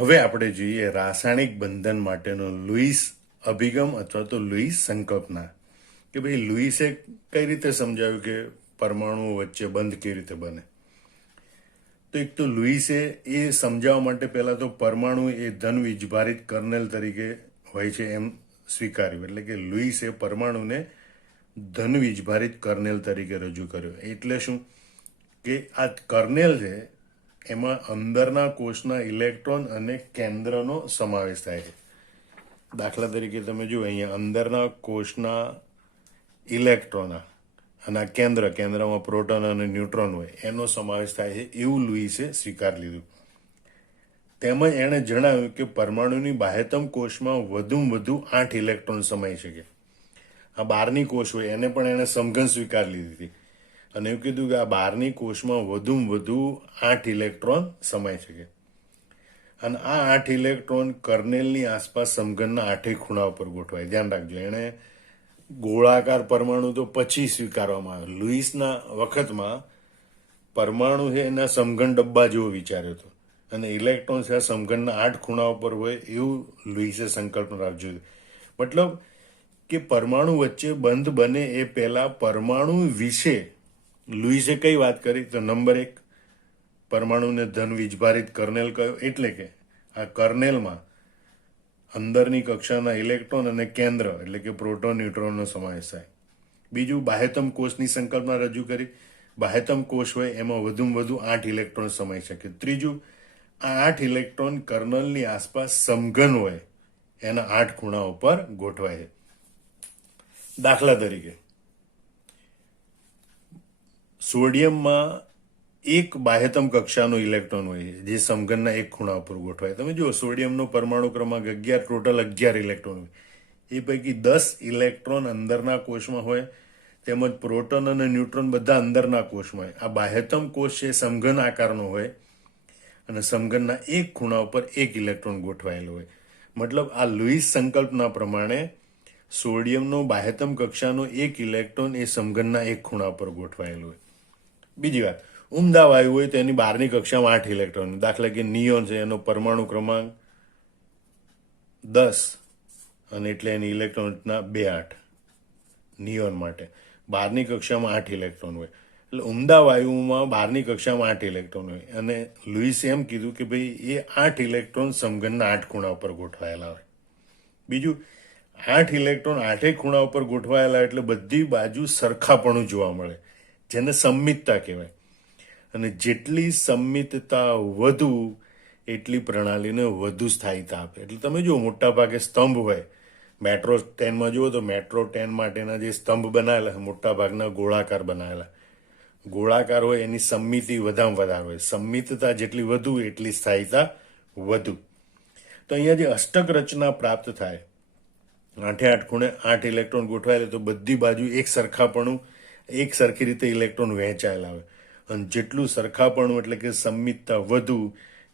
હવે આપણે જોઈએ રાસાયણિક બંધન માટેનો લુઈસ અભિગમ અથવા તો લુઈસ સંકલ્પના કે ભાઈ લુઈસે કઈ રીતે સમજાવ્યું કે પરમાણુઓ વચ્ચે બંધ કેવી રીતે બને. તો એક તો લુઈસે એ સમજાવવા માટે પહેલા તો પરમાણુ એ ધન વીજભારિત કર્નેલ તરીકે હોય છે એમ સ્વીકાર્યું. એટલે કે લુઈસે પરમાણુને ધન વીજભારિત કર્નેલ તરીકે રજૂ કર્યો. એટલે શું કે આ કર્નેલ છે એમાં અંદરના કોષના ઇલેક્ટ્રોન અને કેન્દ્રનો સમાવેશ થાય છે. દાખલા તરીકે તમે જુઓ અહીંયા અંદરના કોષના ઇલેક્ટ્રોન અને કેન્દ્રમાં પ્રોટોન અને ન્યુટ્રોન હોય એનો સમાવેશ થાય છે એવું લુઈસે સ્વીકારી લીધું. તેમજ એણે જણાવ્યું કે પરમાણુની બાહ્યતમ કોષમાં વધુમાં વધુ 8 ઇલેક્ટ્રોન સમાઈ શકે. આ બહારની કોષ હોય એને પણ એણે સમઘન સ્વીકારી લીધી હતી અને એવું કીધું કે આ બહારની કોષમાં વધુમાં વધુ 8 ઇલેક્ટ્રોન સમાઈ શકે. અને આ 8 ઇલેક્ટ્રોન કર્નેલની આસપાસ સમઘનના 8 ખૂણા ઉપર ગોઠવાય. ધ્યાન રાખજો, એણે ગોળાકાર પરમાણુ તો પછી સ્વીકારવામાં આવે. લુઈસના વખતમાં પરમાણુ છે એના સમઘન ડબ્બા જેવો વિચાર્યો હતો અને ઇલેક્ટ્રોન છે આ સમઘનના 8 ખૂણા ઉપર હોય એવું લુઈસે સંકલ્પના રાખજો. મતલબ કે પરમાણુ વચ્ચે બંધ બને એ પહેલા પરમાણુ વિશે લુઈસે કઈ વાત કરી તો નંબર 1, પરમાણુને ધન વીજભારિત કર્નેલ કહ્યો. એટલે કે આ કર્નેલમાં અંદરની કક્ષાના ઇલેક્ટ્રોન અને કેન્દ્ર એટલે કે પ્રોટોન ન્યુટ્રોનનો સમાવેશ થાય. બીજું, બાહ્યતમ કોષની સંકલ્પના રજૂ કરી. બાહ્યતમ કોષ હોય એમાં વધુમાં વધુ 8 ઇલેક્ટ્રોન સમાઈ શકે. ત્રીજું, આ 8 ઇલેક્ટ્રોન કર્નલની આસપાસ સમઘન હોય એના 8 ખૂણા ઉપર ગોઠવાય છે. દાખલા તરીકે સોડિયમમાં એક બાહ્યતમ કક્ષાનો ઇલેક્ટ્રોન હોય જે સમઘનના 1 ખૂણા ઉપર ગોઠવાય. તમે જુઓ સોડિયમનો પરમાણુ ક્રમાંક 11, ટોટલ 11 ઇલેક્ટ્રોન હોય. એ પૈકી 10 ઇલેક્ટ્રોન અંદરના કોષમાં હોય તેમજ પ્રોટોન અને ન્યુટ્રોન બધા અંદરના કોષમાં હોય. આ બાહ્યતમ કોષ છે સમઘન આકારનો હોય અને સમઘનના 1 ખૂણા ઉપર 1 ઇલેક્ટ્રોન ગોઠવાયેલો હોય. મતલબ આ લુઈસ સંકલ્પના પ્રમાણે સોડિયમનો બાહ્યતમ કક્ષાનો 1 ઇલેક્ટ્રોન એ સમઘનના 1 ખૂણા ઉપર ગોઠવાયેલો હોય. બીજી વાત, ઉમદા વાયુ હોય તો એની બહારની કક્ષામાં 8 ઇલેક્ટ્રોન. દાખલા કે નિયોન છે એનો પરમાણુ ક્રમાંક 10 અને એટલે એની ઇલેક્ટ્રોન રચના 2-8. નિયોન માટે બહારની કક્ષામાં 8 ઇલેક્ટ્રોન હોય. એટલે ઉમદા વાયુમાં બહારની કક્ષામાં 8 ઇલેક્ટ્રોન હોય અને લુઈસે એમ કીધું કે ભાઈ એ 8 ઇલેક્ટ્રોન સમઘનના 8 ખૂણા ઉપર ગોઠવાયેલા હોય. બીજું, 8 ઇલેક્ટ્રોન 8 ખૂણા ઉપર ગોઠવાયેલા એટલે બધી બાજુ સરખાપણું જોવા મળે, જેને સંમિતતા કહેવાય. અને જેટલી સંમિતતા વધુ એટલી પ્રણાલીને વધુ સ્થાયીતા આપે. એટલે તમે જુઓ મોટા ભાગે સ્તંભ હોય, મેટ્રો ટ્રેનમાં જુઓ તો મેટ્રો ટ્રેન માટેના જે સ્તંભ બનાવેલા મોટા ભાગના ગોળાકાર બનાવેલા. ગોળાકાર હોય એની સંમિતિ વધારે હોય. સંમિતતા જેટલી વધુ એટલી સ્થાયીતા વધુ. તો અહીંયા જે અષ્ટક રચના પ્રાપ્ત થાય 8 ખૂણે 8 ઇલેક્ટ્રોન ગોઠવાયેલા તો બધી બાજુ એક સરખાપણું એક સરખી રીતે ઇલેક્ટ્રોન વહેંચાયેલા હોય. અને જેટલું સરખાપણું એટલે કે સંમિતતા વધુ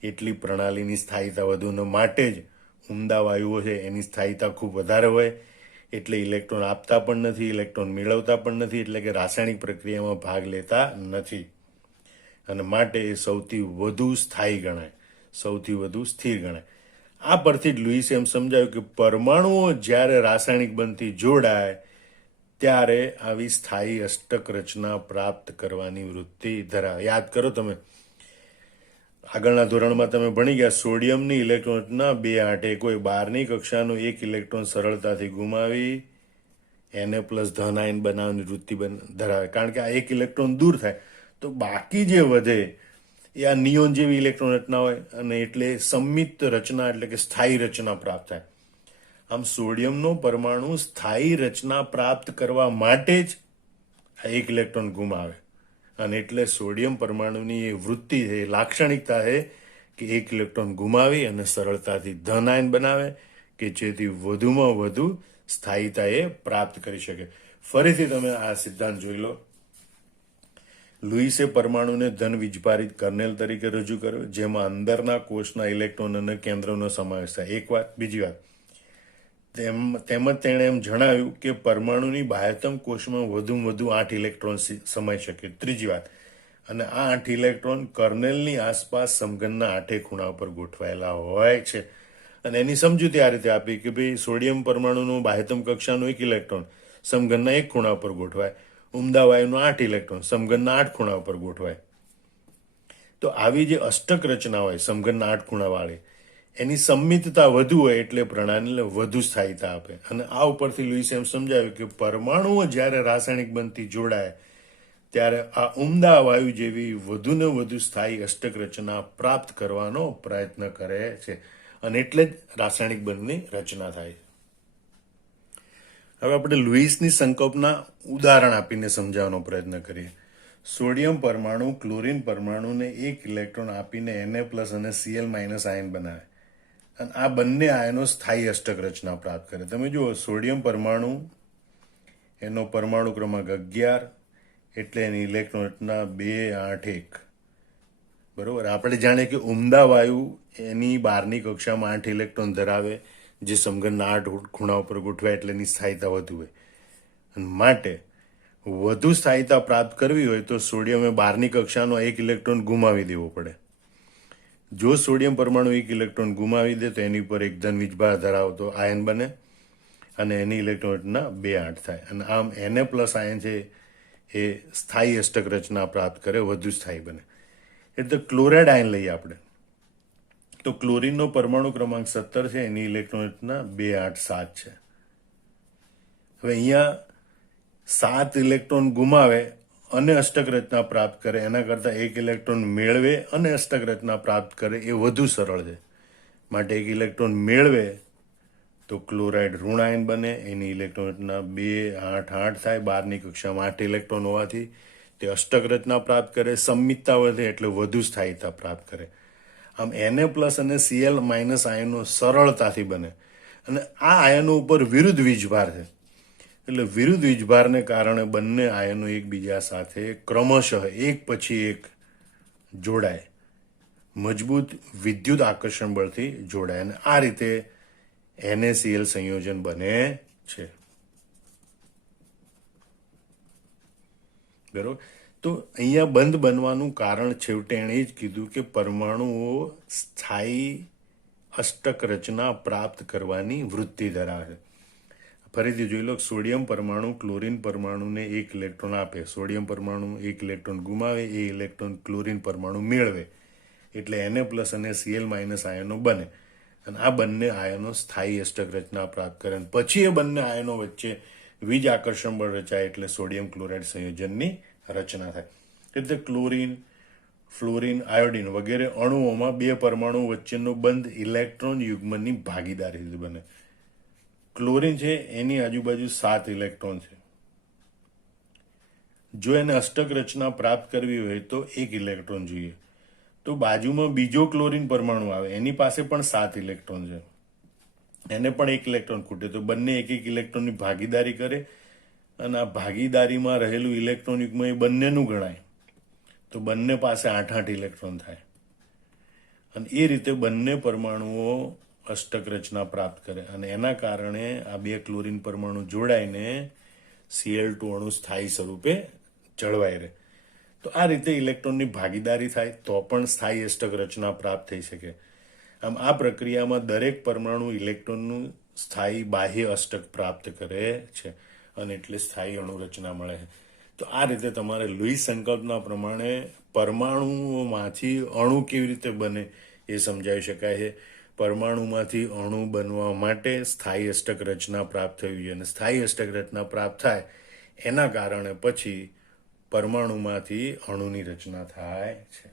એટલી પ્રણાલીની સ્થાયીતા વધુ. અને માટે જ ઉમદા વાયુઓ છે એની સ્થાયીતા ખૂબ વધારે હોય એટલે ઇલેક્ટ્રોન આપતા પણ નથી, ઇલેક્ટ્રોન મેળવતા પણ નથી, એટલે કે રાસાયણિક પ્રક્રિયામાં ભાગ લેતા નથી અને માટે એ સૌથી વધુ સ્થાયી ગણાય, સૌથી વધુ સ્થિર ગણાય. આ પરથી જ લુઈસે એમ સમજાવ્યું કે પરમાણુઓ જ્યારે રાસાયણિક બંધથી જોડાય ત્યારે આવી સ્થાયી અષ્ટક રચના પ્રાપ્ત કરવાની વૃત્તિ ધરાવે. યાદ કરો તમે આગળના ધોરણમાં તમે ભણી ગયા સોડિયમની ઇલેક્ટ્રોન રચના 2-8 કોઈ બહારની કક્ષાનો 1 ઇલેક્ટ્રોન સરળતાથી ગુમાવી Na+ ધન આયન બનાવવાની વૃત્તિ ધરાવે. કારણ કે આ 1 ઇલેક્ટ્રોન દૂર થાય તો બાકી જે વધે એ આ નિયોન જેવી ઇલેક્ટ્રોન રચના હોય અને એટલે સંમિત રચના એટલે કે સ્થાયી રચના પ્રાપ્ત થાય. આમ સોડિયમનો પરમાણુ સ્થાયી રચના પ્રાપ્ત કરવા માટે જ આ 1 ઇલેક્ટ્રોન ગુમાવે અને એટલે સોડિયમ પરમાણુની એ વૃત્તિ છે, લાક્ષણિકતા છે કે 1 ઇલેક્ટ્રોન ગુમાવી અને સરળતાથી ધન આયન બનાવે કે જેથી વધુમાં વધુ સ્થાયીતા એ પ્રાપ્ત કરી શકે. ફરીથી તમે આ સિદ્ધાંત જોઈ લો. લુઈસે પરમાણુને ધન વીજભારિત કર્નેલ તરીકે રજૂ કર્યો જેમાં અંદરના કોષના ઇલેક્ટ્રોન અને કેન્દ્રનો સમાવેશ થાય. એક વાત. બીજી વાત, તેમજ તેણે એમ જણાવ્યું કે પરમાણુની બાહ્યતમ કોષમાં વધુમાં વધુ 8 ઇલેક્ટ્રોન સમાઈ શકે. ત્રીજી વાત, અને આ 8 ઇલેક્ટ્રોન કર્નેલની આસપાસ સમઘનના 8 ખૂણા ઉપર ગોઠવાયેલા હોય છે. અને એની સમજૂતી આ રીતે આપી કે ભાઈ સોડિયમ પરમાણુનું બાહ્યતમ કક્ષાનું 1 ઇલેક્ટ્રોન સમઘનના 1 ખૂણા ઉપર ગોઠવાય, ઉમદા વાયુનો 8 ઇલેક્ટ્રોન સમઘનના 8 ખૂણા ઉપર ગોઠવાય. તો આવી જે અષ્ટક રચના હોય સમઘનના 8 ખૂણાવાળી, એની સંમિતતા વધુ હોય એટલે પ્રણાલીને વધુ સ્થાયીતા આપે. અને આ ઉપરથી લુઈસે એમ સમજાવ્યું કે પરમાણુઓ જ્યારે રાસાયણિક બંધથી જોડાય ત્યારે આ ઉમદા વાયુ જેવી વધુને વધુ સ્થાયી અષ્ટક રચના પ્રાપ્ત કરવાનો પ્રયત્ન કરે છે. અને એટલે જ રાસાયણિક બંધની રચના થાય છે. હવે આપણે લુઈસની સંકલ્પના ઉદાહરણ આપીને સમજાવવાનો પ્રયત્ન કરીએ. સોડિયમ પરમાણુ ક્લોરીન પરમાણુને 1 ઇલેક્ટ્રોન આપીને Na+ અને Cl- આયન બનાવે. અને આ બંને આયનો સ્થાયી અષ્ટક રચના પ્રાપ્ત કરે. તમે જુઓ, સોડિયમ પરમાણુ, એનો પરમાણુ ક્રમાંક 11, એટલે એની ઇલેક્ટ્રોન રચના 2, 8, 1. બરોબર. આપણે જાણીએ કે ઉમદા વાયુ એની બહારની કક્ષામાં 8 ઇલેક્ટ્રોન ધરાવે, જે સમઘનના 8 ખૂણા ઉપર ગોઠવાય એટલે એની સ્થાયીતા વધુ હોય. અને માટે વધુ સ્થાયીતા પ્રાપ્ત કરવી હોય તો સોડિયમે બહારની કક્ષાનો 1 ઇલેક્ટ્રોન ગુમાવી દેવો પડે. જો સોડિયમ પરમાણુ 1 ઇલેક્ટ્રોન ગુમાવી દે તો એની પર એક ધન વીજભાર ધરાવતો આયન બને અને એની ઇલેક્ટ્રોન રચના 2, 8 થાય. અને આમ Na+ આયન છે એ સ્થાયી અષ્ટક રચના પ્રાપ્ત કરે, વધુ સ્થાયી બને. એટલે ક્લોરાઇડ આયન લઈએ આપણે, તો ક્લોરીનનો પરમાણુ ક્રમાંક 17 છે, એની ઇલેક્ટ્રોન રચના 2, 8, 7 છે. હવે અહીંયા 7 ઇલેક્ટ્રોન ગુમાવે અને અષ્ટક રચના પ્રાપ્ત કરે એના કરતાં 1 ઇલેક્ટ્રોન મેળવે અને અષ્ટક રચના પ્રાપ્ત કરે એ વધુ સરળ છે. માટે 1 ઇલેક્ટ્રોન મેળવે તો ક્લોરાઇડ ઋણ આયન બને, એની ઇલેક્ટ્રોન રચના 2, 8, 8 થાય. બહારની કક્ષામાં 8 ઇલેક્ટ્રોન હોવાથી તે અષ્ટક રચના પ્રાપ્ત કરે, સંમિતતા વધે એટલે વધુ સ્થાયીતા પ્રાપ્ત કરે. આમ Na+ અને Cl- આયનો સરળતાથી બને. અને આ આયનો ઉપર વિરુદ્ધ વીજભાર છે, એટલે વિરુદ્ધ વીજભારને કારણે બંને આયનો એકબીજા સાથે ક્રમશઃ એક પછી એક જોડાય, મજબૂત વિદ્યુત આકર્ષણ બળથી જોડાય. અને આ રીતે NaCl સંયોજન બને છે. બરોબર. તો અહીંયા બંધ બનવાનું કારણ છેવટે એણે જ કીધું કે પરમાણુઓ સ્થાયી અષ્ટક રચના પ્રાપ્ત કરવાની વૃત્તિ ધરાવે. ફરીથી જોઈ લો, સોડિયમ પરમાણુ ક્લોરીન પરમાણુને 1 ઇલેક્ટ્રોન આપે, સોડિયમ પરમાણુ 1 ઇલેક્ટ્રોન ગુમાવે, એ ઇલેક્ટ્રોન ક્લોરીન પરમાણુ મેળવે, એટલે Na+ અને Cl- આયનો બને. અને આ બંને આયનો સ્થાયી અષ્ટક રચના પ્રાપ્ત કરે. પછી એ બંને આયનો વચ્ચે વીજ આકર્ષણ બળ રચાય એટલે સોડિયમ ક્લોરાઇડ સંયોજનની રચના થાય. એટલે ક્લોરીન, ફ્લોરિન, આયોડિન વગેરે અણુઓમાં 2 પરમાણુ વચ્ચેનો બંધ ઇલેક્ટ્રોન યુગ્મની ભાગીદારીથી બને. ક્લોરીન છે એની આજુબાજુ 7 ઇલેક્ટ્રોન છે. જો એને અષ્ટક રચના પ્રાપ્ત કરવી હોય તો 1 ઇલેક્ટ્રોન જોઈએ. તો બાજુમાં બીજો ક્લોરીન પરમાણુ આવે, એની પાસે પણ 7 ઇલેક્ટ્રોન છે, એને પણ 1 ઇલેક્ટ્રોન ખૂટે. તો બંને 1 ઇલેક્ટ્રોનની ભાગીદારી કરે અને આ ભાગીદારીમાં રહેલું ઇલેક્ટ્રોન યુગ્મ એ બંનેનું ગણાય, તો બંને પાસે 8 ઇલેક્ટ્રોન થાય. અને એ રીતે બંને પરમાણુઓ અષ્ટક રચના પ્રાપ્ત કરે અને એના કારણે આ 2 ક્લોરીન પરમાણુ જોડાઈને Cl2 અણુ સ્થાયી સ્વરૂપે જળવાઈ રહે. તો આ રીતે ઇલેક્ટ્રોનની ભાગીદારી થાય તો પણ સ્થાયી અષ્ટક રચના પ્રાપ્ત થઈ શકે. આમ આ પ્રક્રિયામાં દરેક પરમાણુ ઇલેક્ટ્રોનનું સ્થાયી બાહ્ય અષ્ટક પ્રાપ્ત કરે છે અને એટલે સ્થાયી અણુ રચના મળે છે. તો આ રીતે તમારે લુઈસ સંકલ્પના પ્રમાણે પરમાણુઓમાંથી અણુ કેવી રીતે બને એ સમજાવી શકાય છે. પરમાણુમાંથી અણુ બનવા માટે સ્થાયી અષ્ટક રચના પ્રાપ્ત થવી જોઈએ અને સ્થાયી અષ્ટક રચના પ્રાપ્ત થાય એના કારણે પછી પરમાણુમાંથી અણુની રચના થાય છે.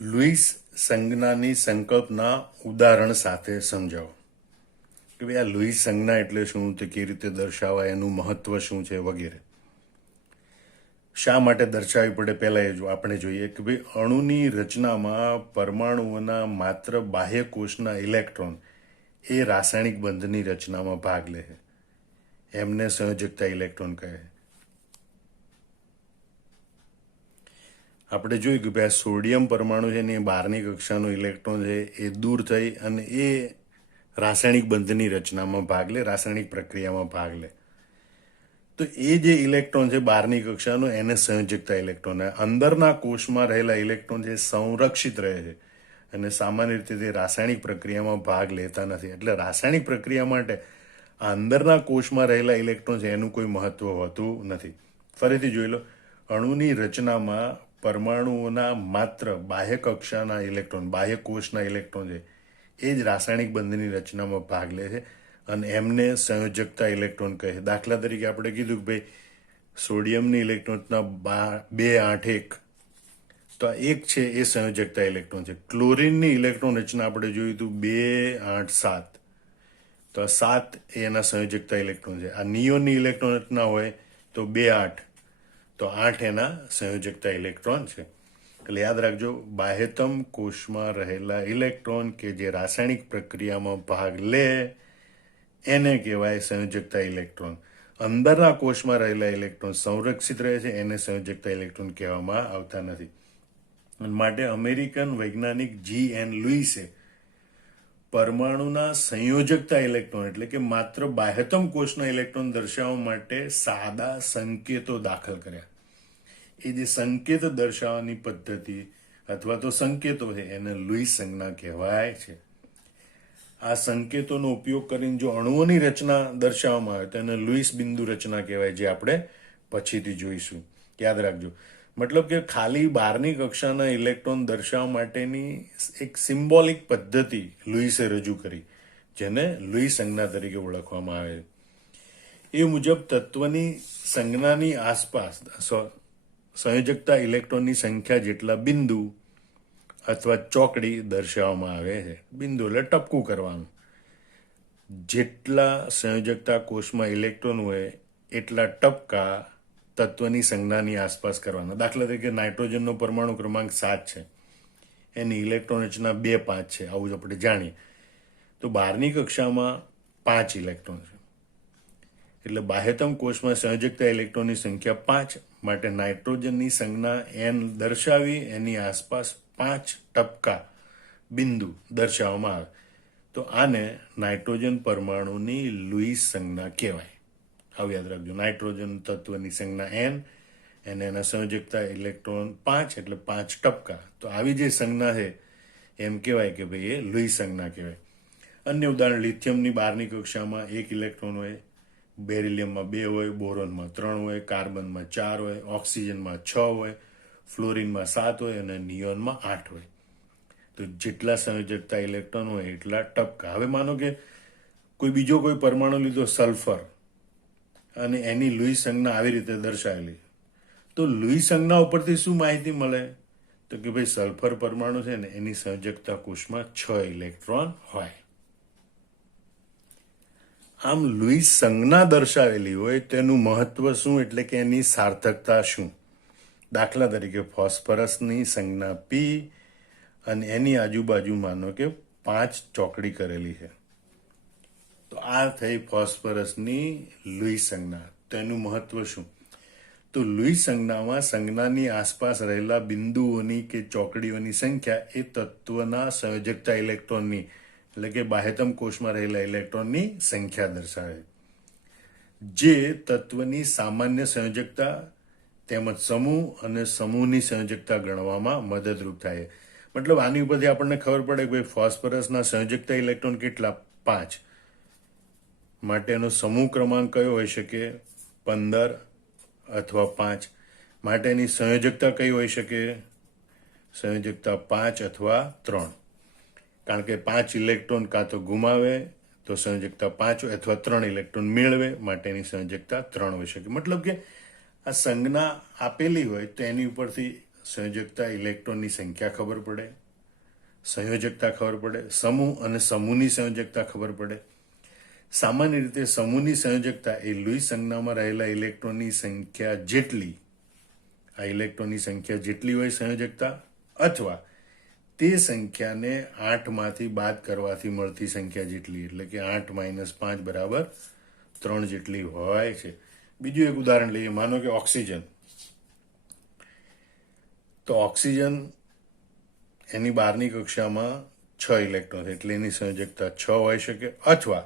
લુઈસ સંજ્ઞાની સંકલ્પના ઉદાહરણ સાથે સમજાવો કે ભાઈ આ લુઈસ સંજ્ઞા એટલે શું, તે કેવી રીતે દર્શાવાય, એનું મહત્વ શું છે વગેરે. શા માટે દર્શાવવી પડે પહેલા એ આપણે જોઈએ કે ભાઈ અણુની રચનામાં પરમાણુઓના માત્ર બાહ્ય કોષના ઇલેક્ટ્રોન એ રાસાયણિક બંધની રચનામાં ભાગ લે છે. એમને સંયોજકતા ઇલેક્ટ્રોન કહે છે. આપણે જોયું કે ભાઈ સોડિયમ પરમાણુ છે ને એ બહારની કક્ષાનો ઇલેક્ટ્રોન છે એ દૂર થઈ અને એ રાસાયણિક બંધની રચનામાં ભાગ લે, રાસાયણિક પ્રક્રિયામાં ભાગ લે. તો એ જે ઇલેક્ટ્રોન છે બહારની કક્ષાનો એને સંયોજકતા ઇલેક્ટ્રોન. અંદરના કોષમાં રહેલા ઇલેક્ટ્રોન છે સંરક્ષિત રહે છે અને સામાન્ય રીતે તે રાસાયણિક પ્રક્રિયામાં ભાગ લેતા નથી. એટલે રાસાયણિક પ્રક્રિયા માટે આ અંદરના કોષમાં રહેલા ઇલેક્ટ્રોન છે એનું કોઈ મહત્વ હોતું નથી. ફરીથી જોઈ લો, અણુની રચનામાં પરમાણુઓના માત્ર બાહ્ય કક્ષાના ઇલેક્ટ્રોન, બાહ્ય કોષના ઇલેક્ટ્રોન છે એ જ રાસાયણિક બંધની રચનામાં ભાગ લે છે અને એમને સંયોજકતા ઇલેક્ટ્રોન કહે છે. દાખલા તરીકે આપણે કીધું કે ભાઈ સોડિયમની ઇલેક્ટ્રોનના 281, તો આ એક છે એ સંયોજકતા ઇલેક્ટ્રોન છે. ક્લોરીનની ઇલેક્ટ્રોન રચના આપણે જોયું હતું 287, તો 7 એ એના સંયોજકતા ઇલેક્ટ્રોન છે. આ નિયોનની ઇલેક્ટ્રોન રચના હોય તો 28, તો 8 એના સંયોજકતા ઇલેક્ટ્રોન છે. એટલે યાદ રાખજો, બાહ્યતમ કોષમાં રહેલા ઇલેક્ટ્રોન કે જે રાસાયણિક પ્રક્રિયામાં ભાગ લે એને કહેવાય સંયોજકતા ઇલેક્ટ્રોન. અંદરના કોષમાં રહેલા ઇલેક્ટ્રોન સંરક્ષિત રહે છે એને સંયોજકતા ઇલેક્ટ્રોન કહેવામાં આવતા નથી. માટે અમેરિકન વૈજ્ઞાનિક G.N. લુઈસે પરમાણુના સંયોજકતા ઇલેક્ટ્રોન એટલે કે માત્ર બાહ્યતમ કોષના ઇલેક્ટ્રોન દર્શાવવા માટે સાદા સંકેતો દાખલ કર્યા. એ જે સંકેત દર્શાવવાની પદ્ધતિ અથવા તો સંકેતો છે એને લુઈસ સંજ્ઞા કહેવાય છે. આ સંકેતોનો ઉપયોગ કરીને જો અણુઓની રચના દર્શાવવામાં આવે તો એને લુઈસ બિંદુ રચના કહેવાય, જે આપણે પછીથી જોઈશું. યાદ રાખજો, મતલબ કે ખાલી બહારની કક્ષાના ઇલેક્ટ્રોન દર્શાવવા માટેની એક સિમ્બોલિક પદ્ધતિ લુઈસે રજૂ કરી, જેને લુઈસ સંજ્ઞા તરીકે ઓળખવામાં આવે છે. એ મુજબ તત્વની સંજ્ઞાની આસપાસ સંયોજકતા ઇલેક્ટ્રોનની સંખ્યા જેટલા બિંદુ અથવા ચોકડી દર્શાવવામાં આવે છે. બિંદુ એટલે ટપકું કરવાનું. જેટલા સંયોજકતા કોષમાં ઇલેક્ટ્રોન હોય એટલા ટપકા તત્વની સંજ્ઞાની આસપાસ કરવાના. દાખલા તરીકે નાઇટ્રોજનનો પરમાણુ ક્રમાંક 7 છે, એની ઇલેક્ટ્રોન રચના 2, 5 છે, આવું જ આપણે જાણીએ. તો બહારની કક્ષામાં 5 ઇલેક્ટ્રોન છે, એટલે બાહ્યતમ કોષમાં સંયોજકતા ઇલેક્ટ્રોનની સંખ્યા 5. માટે નાઇટ્રોજનની સંજ્ઞા n દર્શાવી એની આસપાસ 5 ટપકા બિંદુ દર્શાવવામાં આવે તો આને નાઇટ્રોજન પરમાણુની લુઈસ સંજ્ઞા કહેવાય. આવું યાદ રાખજો, નાઇટ્રોજન તત્વની સંજ્ઞા n અને એના સંયોજકતા ઇલેક્ટ્રોન 5 એટલે 5 ટપકા. તો આવી જે સંજ્ઞા છે એમ કહેવાય કે ભાઈ એ લુઈસ સંજ્ઞા કહેવાય. અન્ય ઉદાહરણ, લિથિયમની બહારની કક્ષામાં 1 ઇલેક્ટ્રોન હોય, બેરિલિયમમાં 2 હોય, બોરોનમાં 3 હોય, કાર્બનમાં 4 હોય, ઓક્સિજનમાં 6 હોય, ફ્લોરિનમાં 7 હોય અને નિયોનમાં 8 હોય. તો જેટલા સંયોજકતા ઇલેક્ટ્રોન હોય એટલા ટપકા. હવે માનો કે બીજો કોઈ પરમાણુ લીધો સલ્ફર અને એની લુઈસ સંજ્ઞા આવી રીતે દર્શાવેલી, તો લુઈસ સંજ્ઞા ઉપરથી શું માહિતી મળે? તો કે ભાઈ સલ્ફર પરમાણુ છે ને એની સંયોજકતા કોષમાં 6 ઇલેક્ટ્રોન હોય. આમ લુઈસ સંજ્ઞા દર્શાવેલી હોય તેનું મહત્વ શું, એટલે કે એની સાર્થકતા શું? દાખલા તરીકે ફોસ્ફરસની સંજ્ઞા P અને એની આજુબાજુ માનો કે 5 ચોકડી કરેલી છે, તો આ થઈ ફોસ્ફરસની લુઈસ સંજ્ઞા. તેનું મહત્વ શું? તો લુઈસ સંજ્ઞામાં સંજ્ઞાની આસપાસ રહેલા બિંદુઓની કે ચોકડીઓની સંખ્યા એ તત્વના સંયોજકતા ઇલેક્ટ્રોનની એટલે કે બાહ્યતમ કોષમાં રહેલા ઇલેક્ટ્રોનની સંખ્યા દર્શાવે, જે તત્વની સામાન્ય સંયોજકતા તેમજ સમૂહ અને સમૂહની સંયોજકતા ગણવામાં મદદરૂપ થાય. મતલબ આની ઉપરથી આપણને ખબર પડે કે ભાઈ ફોસ્ફરસના સંયોજકતા ઇલેક્ટ્રોન કેટલા? 5. માટેનો સમૂહ ક્રમાંક કયો હોઈ શકે? 15 અથવા 5. માટેની સંયોજકતા કઈ હોઈ શકે? સંયોજકતા 5 અથવા 3. કારણ કે 5 ઇલેક્ટ્રોન કાં તો ગુમાવે તો સંયોજકતા 5 હોય અથવા 3 ઇલેક્ટ્રોન મેળવે માટેની સંયોજકતા 3 હોઈ શકે. મતલબ કે આ સંજ્ઞા આપેલી હોય તો એની ઉપરથી સંયોજકતા ઇલેક્ટ્રોનની સંખ્યા ખબર પડે, સંયોજકતા ખબર પડે, સમૂહ અને સમૂહની સંયોજકતા ખબર પડે. સામાન્ય રીતે સમૂહની સંયોજકતા એ લુઈસ સંજ્ઞામાં રહેલા ઇલેક્ટ્રોનની સંખ્યા જેટલી, આ ઇલેક્ટ્રોનની સંખ્યા જેટલી હોય સંયોજકતા, અથવા તે સંખ્યાને 8 માંથી બાદ કરવાથી મળતી સંખ્યા જેટલી, એટલે કે 8 - 5 બરાબર 3 જેટલી હોય છે. બીજું એક ઉદાહરણ લઈએ, માનો કે ઓક્સિજન. તો ઓક્સિજન એની બહારની કક્ષામાં 6 ઇલેક્ટ્રોન એટલે એની સંયોજકતા 6 હોઈ શકે, અથવા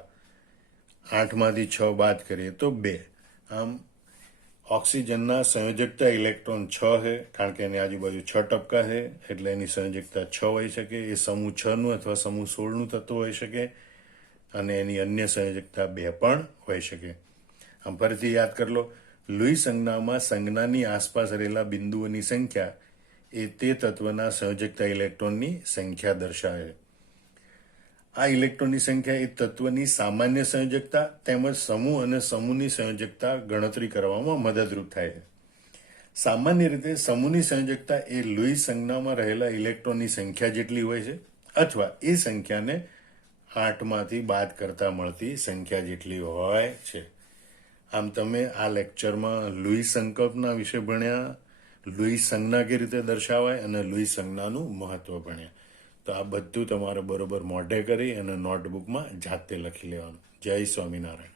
8 માંથી 6 બાદ કરીએ તો 2. આમ ઓક્સિજનના સંયોજકતા ઇલેક્ટ્રોન 6 છે, કારણ કે એની આજુબાજુ 6 ટપકા છે, એટલે એની સંયોજકતા 6 હોઈ શકે. એ સમૂહ 6 નું અથવા સમૂહ 16 નું તત્વ હોઈ શકે, અને એની અન્ય સંયોજકતા 2 પણ હોઈ શકે. આમ ફરીથી યાદ કરી લો, લુઈ સંજ્ઞામાં સંજ્ઞાની આસપાસ રહેલા બિંદુઓની સંખ્યા એ તે તત્વના સંયોજકતા ઇલેક્ટ્રોનની સંખ્યા દર્શાવે છે. આ ઇલેક્ટ્રોનની સંખ્યા એ તત્વની સામાન્ય સંયોજકતા તેમજ સમૂહ અને સમૂહની સંયોજકતા ગણતરી કરવામાં મદદરૂપ થાય છે. સામાન્ય રીતે સમૂહની સંયોજકતા એ લુઈ સંજ્ઞામાં રહેલા ઇલેક્ટ્રોનની સંખ્યા જેટલી હોય છે, અથવા એ સંખ્યાને 8માંથી બાદ કરતા મળતી સંખ્યા જેટલી હોય છે. આમ તમે આ લેક્ચરમાં લુઈ સંકલ્પના વિશે ભણ્યા, લુઈ સંજ્ઞા કેવી રીતે દર્શાવાય અને લુઈ સંજ્ઞાનું મહત્વ ભણ્યા. તો આ બધું તમારે બરોબર મોઢે કરી અને નોટબુકમાં જાતે લખી લેવાનું. જય સ્વામિનારાયણ.